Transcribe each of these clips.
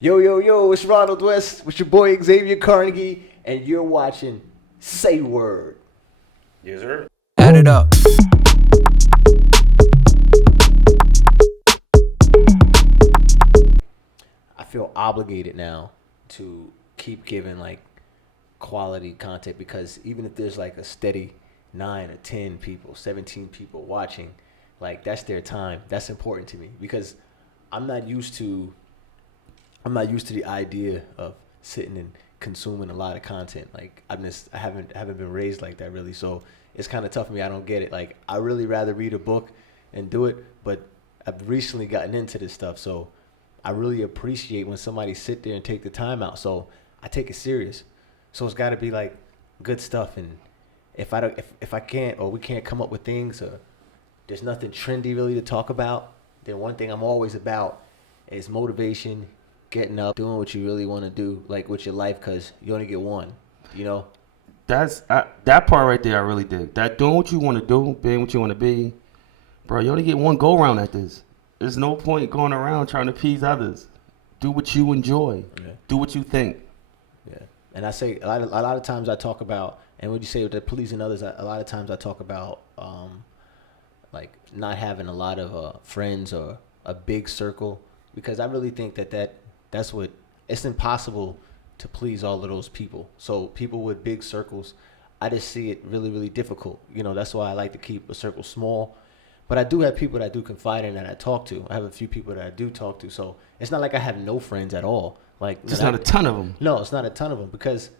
Yo, yo, yo, it's Ronald West with your boy Xavier Carnegie, and you're watching Say Word. Yes, sir. Add it up. I feel obligated now to keep giving like quality content because even if there's like a steady 9 or 10 people, 17 people watching, like that's their time. That's important to me because I'm not used to I'm not used to the idea of sitting and consuming a lot of content. Like I haven't been raised like that really. So it's kind of tough for me. I don't get it. Like I really rather read a book and do it, but I've recently gotten into this stuff. So I really appreciate when somebody sit there and take the time out. So I take it serious. So it's got to be like good stuff. And if I can't or we can't come up with things or there's nothing trendy really to talk about, then one thing I'm always about is motivation, getting up, doing what you really want to do, like with your life, because you only get one, you know? That part right there I really dig. That doing what you want to do, being what you want to be. Bro, you only get one go around at this. There's no point going around trying to appease others. Do what you enjoy. Yeah. Do what you think. Yeah. And I say a lot of times I talk about, and what you say with the pleasing others, a lot of times I talk about like not having a lot of friends or a big circle, because I really think that's what, it's impossible to please all of those people. So people with big circles, I just see it really, really difficult. You know, that's why I like to keep a circle small. But I do have people that I do confide in that I talk to. I have a few people that I do talk to. So it's not like I have no friends at all. Like Just not a ton of them. No, it's not a ton of them because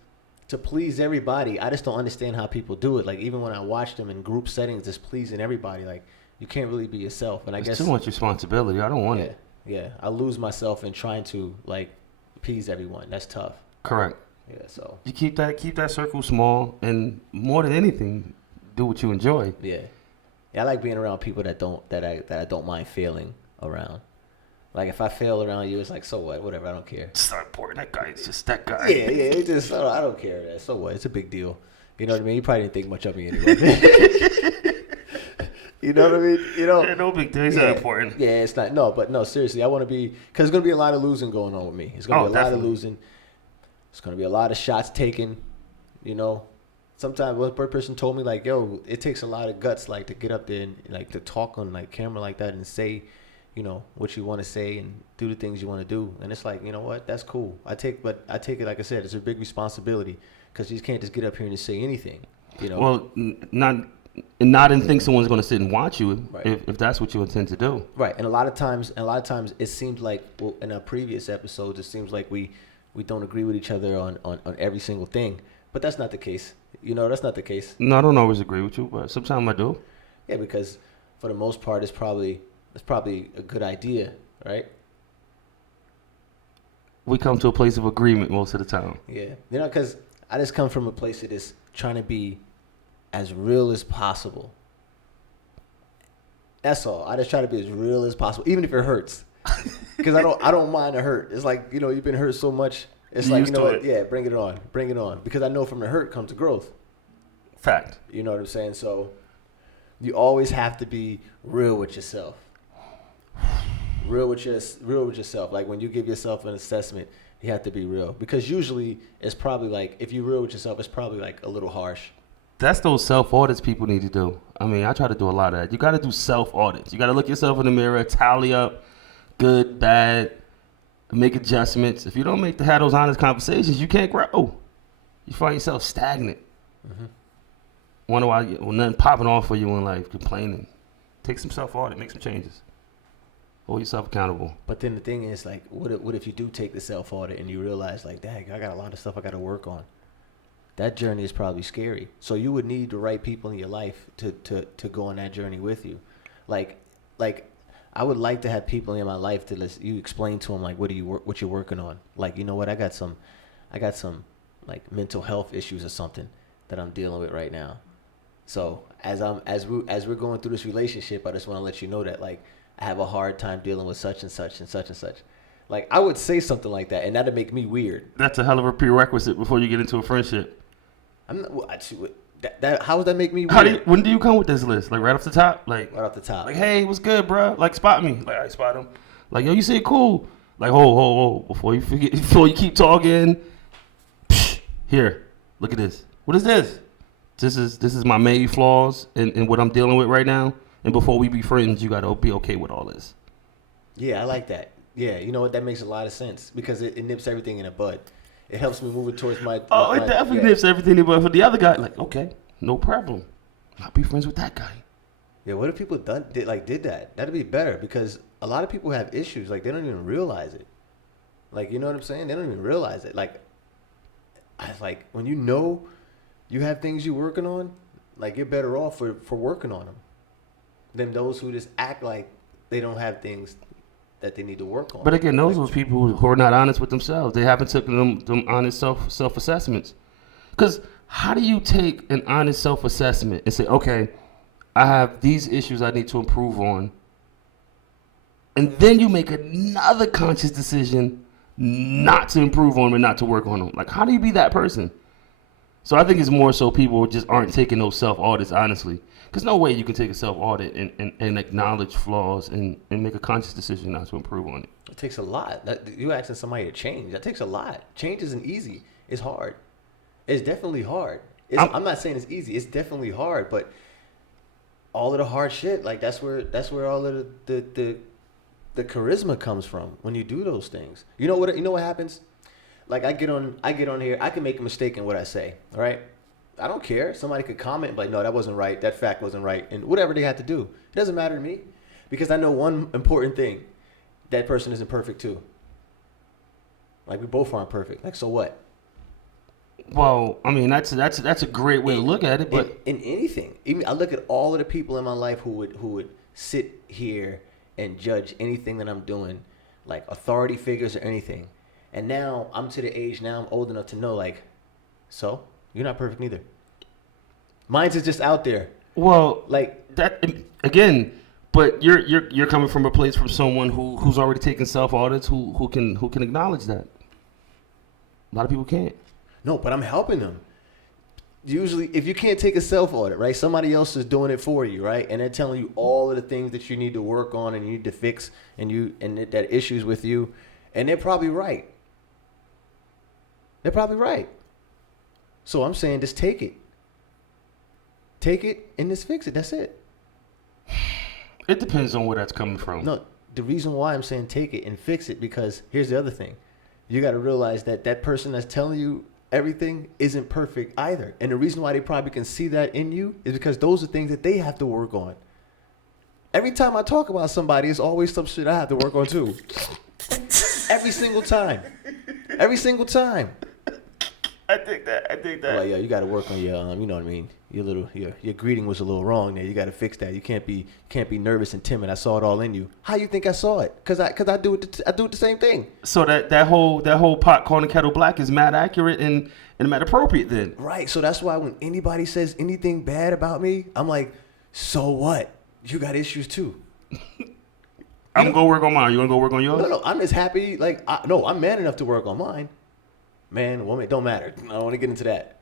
to please everybody, I just don't understand how people do it. Like even when I watch them in group settings, just pleasing everybody, like you can't really be yourself. And I It's guess too much responsibility. I don't want yeah, it. yeah, I lose myself in trying to like appease everyone. That's tough. Correct. Yeah, so You keep that circle small, and more than anything, do what you enjoy. yeah, I like being around people that I don't mind failing around. Like if I fail around you, it's like so what? Whatever, I don't care. It's not important. That guy is just that guy. Yeah, it just I don't care. So what? It's a big deal. You know what I mean? You probably didn't think much of me anyway. You know what I mean? You know? Yeah, no big deal. It's not important. Yeah, it's not. No, but no, seriously, I want to be, because there's going to be a lot of losing going on with me. It's going to be a lot of losing. It's going to be a lot of shots taken, you know. Sometimes one person told me, like, yo, it takes a lot of guts, like, to get up there and, like, to talk on, like, camera like that and say, you know, what you want to say and do the things you want to do. And it's like, you know what? That's cool. I take it, like I said, it's a big responsibility because you can't just get up here and just say anything, you know. Well, not and think someone's going to sit and watch you Right. if that's what you intend to do. Right, and a lot of times it seems like, well, in our previous episodes, it seems like we don't agree with each other on every single thing, but that's not the case. You know, that's not the case. No, I don't always agree with you, but sometimes I do. Yeah, because for the most part, it's probably a good idea, right? We come to a place of agreement most of the time. Yeah, you know, because I just come from a place that is trying to be as real as possible. That's all. I just try to be as real as possible, even if it hurts. Because I don't mind the hurt. It's like, you know, you've been hurt so much. It's like, you know what? Yeah, bring it on. Because I know from the hurt comes the growth. Fact. You know what I'm saying? So you always have to be real with yourself. Real with yourself. Like when you give yourself an assessment, you have to be real. Because usually it's probably like, if you're real with yourself, it's probably like a little harsh. That's those self-audits people need to do. I mean, I try to do a lot of that. You got to do self-audits. You got to look yourself in the mirror, tally up good, bad, make adjustments. If you don't have those honest conversations, you can't grow. You find yourself stagnant. Mm-hmm. Wonder why nothing popping off for you in life, complaining. Take some self-audit, make some changes. Hold yourself accountable. But then the thing is, like, what if you do take the self-audit and you realize, like, dang, I got a lot of stuff I got to work on. That journey is probably scary. So you would need the right people in your life to go on that journey with you. Like I would like to have people in my life to you explain to them, like, what you're working on. Like, you know what, I got some like mental health issues or something that I'm dealing with right now. So as we're going through this relationship, I just want to let you know that, like, I have a hard time dealing with such and such and such and such. Like, I would say something like that, and that'd make me weird. That's a hell of a prerequisite before you get into a friendship. I'm not, how would that make me weird? When do you come with this list? Like right off the top? Like right off the top. Like, hey, what's good, bro? Like, spot me. Like, I spot him. Like, yo, you say cool. Like, hold, before you forget, before you keep talking, here, look at this. What is this? This is my main flaws and what I'm dealing with right now. And before we be friends, you gotta be okay with all this. Yeah, I like that. Yeah, you know what? That makes a lot of sense because it nips everything in the bud. It helps me move it towards my. Oh, my it definitely nips everything. But for the other guy, like, okay, no problem. I'll be friends with that guy. Yeah, what if people did that? That'd be better because a lot of people have issues like they don't even realize it. Like, you know what I'm saying? They don't even realize it. Like, when you know you have things you're working on, like you're better off for working on them than those who just act like they don't have things that they need to work on. But again, those people who are not honest with themselves. They haven't taken them honest self assessments. Because how do you take an honest self assessment and say, okay, I have these issues I need to improve on, and then you make another conscious decision not to improve on them and not to work on them? Like, how do you be that person? So I think it's more so people just aren't taking those self audits honestly. Because no way you can take a self audit and acknowledge flaws and make a conscious decision not to improve on it. It takes a lot. You asking somebody to change, that takes a lot. Change isn't easy. It's hard. It's definitely hard. I'm not saying it's easy. It's definitely hard, but all of the hard shit, like that's where all of the charisma comes from when you do those things. You know what happens? Like I get on here, I can make a mistake in what I say, all right? I don't care. Somebody could comment like, no, that wasn't right. That fact wasn't right. And whatever they had to do. It doesn't matter to me because I know one important thing. That person isn't perfect too. Like we both aren't perfect. Like, so what? Well, I mean, that's a great way to look at it, but in anything, even I look at all of the people in my life who would sit here and judge anything that I'm doing, like authority figures or anything. And now I'm to the age now I'm old enough to know like, so you're not perfect neither. Mine's is just out there. Well, like that again, but you're coming from a place from someone who's already taken self audits, who can acknowledge that. A lot of people can't. No, but I'm helping them. Usually, if you can't take a self audit, right, somebody else is doing it for you, right, and they're telling you all of the things that you need to work on and you need to fix, and that issues with you, and they're probably right. They're probably right. So I'm saying just take it. Take it and just fix it. That's it. It depends on where that's coming from. No, the reason why I'm saying take it and fix it, because here's the other thing. You got to realize that person that's telling you everything isn't perfect either. And the reason why they probably can see that in you is because those are things that they have to work on. Every time I talk about somebody, it's always some shit I have to work on too. Every single time. Every single time. I think that. Like, yeah, you got to work on your, you know what I mean. Your greeting was a little wrong there. You got to fix that. You can't be nervous and timid. I saw it all in you. How you think I saw it? Cause I do it. I do it the same thing. So that whole pot calling the kettle black is mad accurate and mad appropriate then. Right. So that's why when anybody says anything bad about me, I'm like, so what? You got issues too. I'm gonna go work on mine. You gonna go work on yours? No. I'm just happy. Like, I'm man enough to work on mine. Man, woman, it don't matter. I don't want to get into that.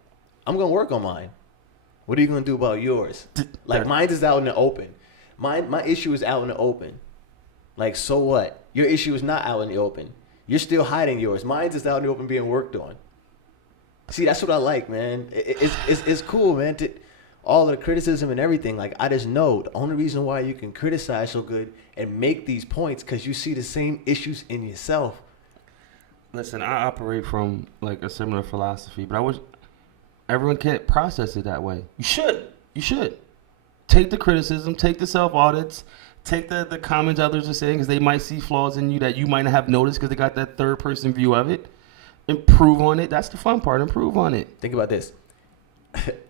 I'm gonna work on mine. What are you gonna do about yours? Like, mine is out in the open. My issue is out in the open. Like, so what? Your issue is not out in the open. You're still hiding yours. Mine's is out in the open being worked on. See, that's what I like, man. It's cool, man. All of the criticism and everything. Like, I just know the only reason why you can criticize so good and make these points because you see the same issues in yourself. Listen, I operate from like a similar philosophy, but I wish everyone can't process it that way. You should take the criticism, take the self audits, take the comments others are saying because they might see flaws in you that you might not have noticed because they got that third person view of it. Improve on it. That's the fun part. Improve on it. Think about this.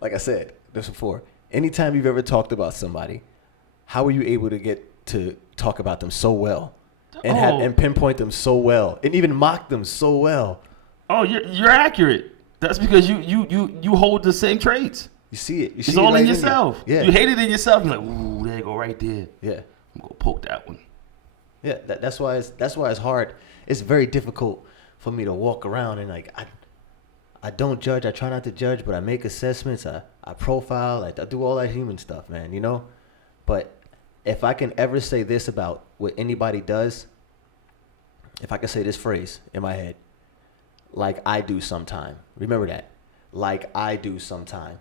Like I said this before, anytime you've ever talked about somebody, how were you able to get to talk about them so well? And pinpoint them so well, and even mock them so well. Oh, you're accurate. That's because you hold the same traits. You see it. It's all in yourself. Yeah. You hate it in yourself. You're like, ooh, there you go, right there. Yeah. I'm gonna poke that one. Yeah. That's why it's hard. It's very difficult for me to walk around and like I don't judge. I try not to judge, but I make assessments. I profile. I do all that human stuff, man. You know, but if I can ever say this about what anybody does, if I could say this phrase in my head, like I do sometime. Remember that. Like I do sometime.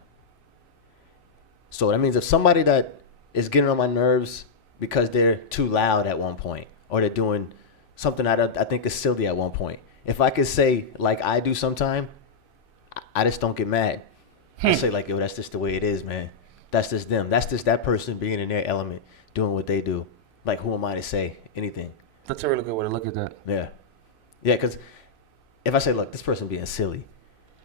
So that means if somebody that is getting on my nerves because they're too loud at one point, or they're doing something that I think is silly at one point, if I could say like I do sometime, I just don't get mad. I say like, yo, that's just the way it is, man. That's just them. That's just that person being in their element, doing what they do. Like, who am I to say anything? That's a really good way to look at that. Yeah. Yeah, because if I say, look, this person being silly,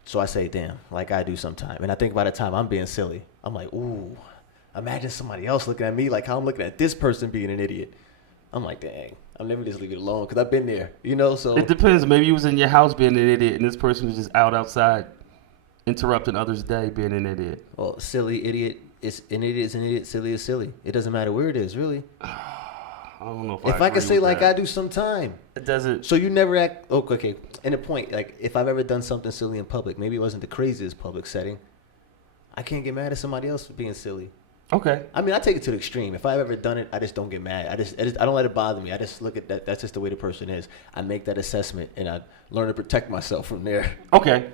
so I say, damn, like I do sometime. And I think by the time I'm being silly, I'm like, ooh, imagine somebody else looking at me like how I'm looking at this person being an idiot. I'm like, dang, I'll never just leave it alone because I've been there, you know? So it depends. Maybe you was in your house being an idiot and this person was just outside interrupting others' day being an idiot. Well, silly, idiot, is an idiot, silly is silly. It doesn't matter where it is, really. I don't know if I could say like I do sometime. It doesn't. So you never act, okay. And the point, like if I've ever done something silly in public, maybe it wasn't the craziest public setting, I can't get mad at somebody else for being silly. Okay. I mean, I take it to the extreme. If I've ever done it, I just don't get mad. I don't let it bother me. I just look at that. That's just the way the person is. I make that assessment and I learn to protect myself from there. Okay.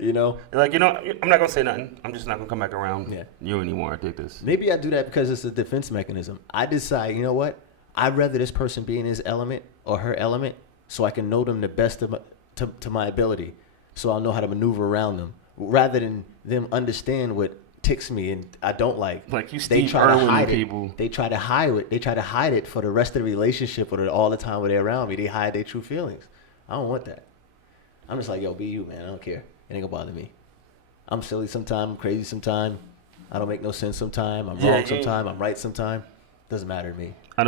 You know? Like, I'm not going to say nothing. I'm just not going to come back around you anymore. I take this. Maybe I do that because it's a defense mechanism. I decide, you know what? I'd rather this person be in his element or her element so I can know them the best of to my ability, so I'll know how to maneuver around them, rather than them understand what ticks me and I don't like. Like you Steve Irwin people. They try to hide it. They try to hide it for the rest of the relationship or all the time when they're around me. They hide their true feelings. I don't want that. I'm just like, yo, be you, man. I don't care. It ain't gonna bother me. I'm silly sometime. I'm crazy sometime. I don't make no sense sometime. I'm wrong sometime. I'm right sometime. Doesn't matter to me. I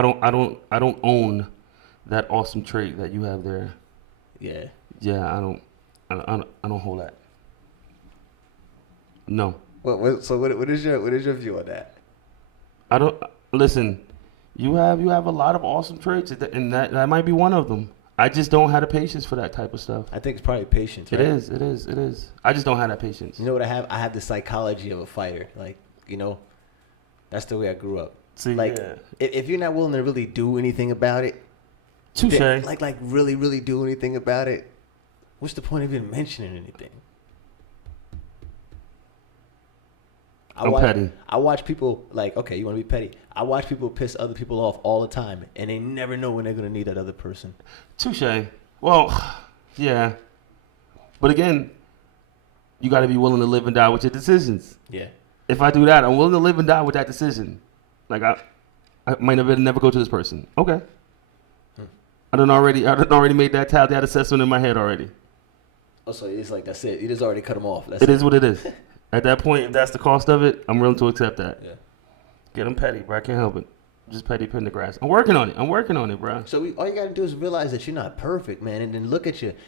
don't own that awesome trait that you have there. Yeah. Yeah, I don't hold that. No. So what is your view on that? I don't listen. You have a lot of awesome traits, and that might be one of them. I just don't have the patience for that type of stuff. I think it's probably patience. Right? It is. I just don't have that patience. You know what I have? I have the psychology of a fighter. Like, you know, that's the way I grew up. See, like, if you're not willing to really do anything about it, touche. Like really, really do anything about it, what's the point of even mentioning anything? I'm petty. I watch people like, okay, you want to be petty? I watch people piss other people off all the time, and they never know when they're going to need that other person. Touche. Well, yeah. But again, you got to be willing to live and die with your decisions. Yeah. If I do that, I'm willing to live and die with that decision. Like, I might never go to this person. Okay. I done already made that assessment in my head already. Oh, so it's like, that's it. You just already cut them off. It is what it is. At that point, if that's the cost of it, I'm willing to accept that. Yeah. Get them petty, bro. I can't help it. Just petty pin the grass. I'm working on it, bro. So all you got to do is realize that you're not perfect, man. And then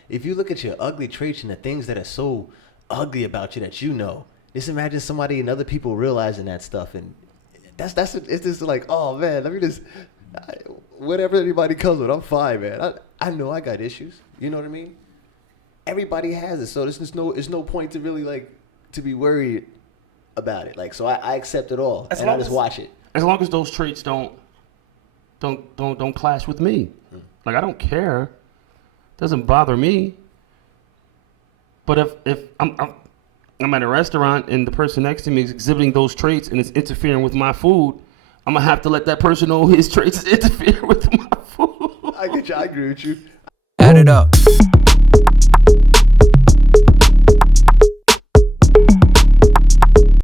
if you look at your ugly traits and the things that are so ugly about you that you know, just imagine somebody and other people realizing that stuff. And it's just like, oh, man, let me just, whatever anybody comes with, I'm fine, man. I know I got issues. You know what I mean? Everybody has it. So there's no point to really, like, to be worried about it. Like, so I accept it all, and I just watch it. As long as those traits don't clash with me. Like, I don't care. It doesn't bother me. But if I'm at a restaurant and the person next to me is exhibiting those traits and it's interfering with my food, I'm gonna have to let that person know his traits interfere with my food. I get you. I agree with you. Add it up.